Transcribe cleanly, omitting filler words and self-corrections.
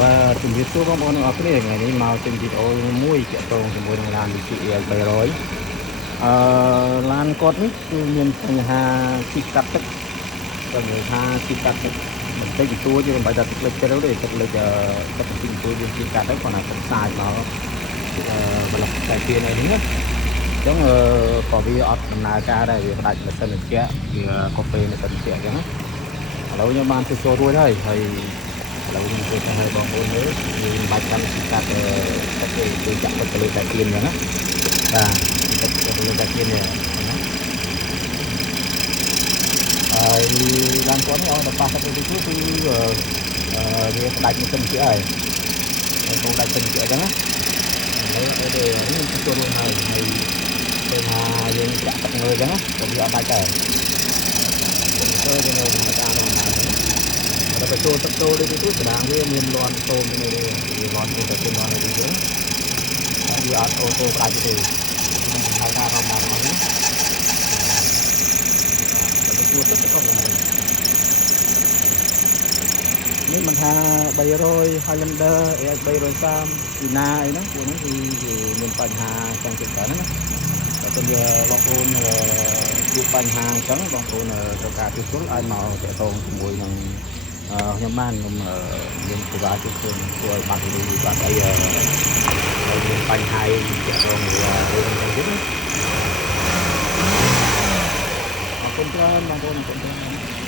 បាទជំរាបសួរបងប្អូនទាំងអស់គ្នាថ្ងៃនេះមកចេញវីដេអូមួយទាក់ទងជាមួយនឹងឡាន DCL 300ឡានគាត់នេះគឺមានបញ្ហាជីកកាត់ទឹកបើនិយាយថាជីកកាត់ទឹកបន្តិចបន្តួចយើងមិនបាច់ថាទឹកលិចទៅទេទឹកលិចទឹកបន្តិចបន្តួចយើងជីកកាត់ទៅគាត់ណាទឹកសាយមកបន្លប់តែពីនេះណាអញ្ចឹងក៏វាអត់ដំណើរការដែរវាផ្ដាច់ម៉ាស៊ីនត្រជាក់វាកូពេម៉ាស៊ីនត្រជាក់អញ្ចឹងណាឥឡូវខ្ញុំបានទៅចូលរួចហើយឥឡូវខ្ញុំជួយឲ្យបងប្អូនមើលយើងបាច់ចាំជីកាត់ទឹកទេគឺចាក់ទឹកទៅលើតែទៀនអញ្ចឹងណាបាទទឹកទៅលើតែទៀននេះហើយឡានគាត់នេះឲ្យតែប៉ះទឹកទៅគឺវាផ្ដាច់ម៉ាស៊ីនជាហើយចូលដាច់ម៉ាស៊ីនជាអញ្ចឹងណាឥឡូវនេះចូលរួចហើយឃើញថាយើងចាក់ទឹកមើលអញ្ចឹងណាក៏វាអត់ដាច់ដែរទៅវានៅក្នុងការដំណើរដល់ទៅចូលទឹកចូលដូចនេះស្ដាងវាមានលាន់តូមនៅនេះវាលាន់ទៅទៅលាន់ទៅទៀតហើយវាអត់អូតូផ្ដាច់ទេខ្ញុំហៅថាដំណើរមកណាទៅជួទឹកទៅនេះមិនថា300 Highlander AX 330ពីណាអីហ្នឹងពួកហ្នឹងគឺមានបញ្ហាចឹងទៅច្រើនណាតែទៅបងប្អូនជួបបញ្ហាអញ្ចឹងបងប្អូនត្រូវការជួសជុលឲ្យមកតាក់ទងជាមួយនឹងខ្ញុំបានខ្ញុំមានសេវាជួសជុលជួយបាត់ឬបាត់អីមានបញ្ហាតាក់ទងរឿងអញ្ចឹងទៀតអរគុណច្រើនបងប្អូនអរគុណច្រើន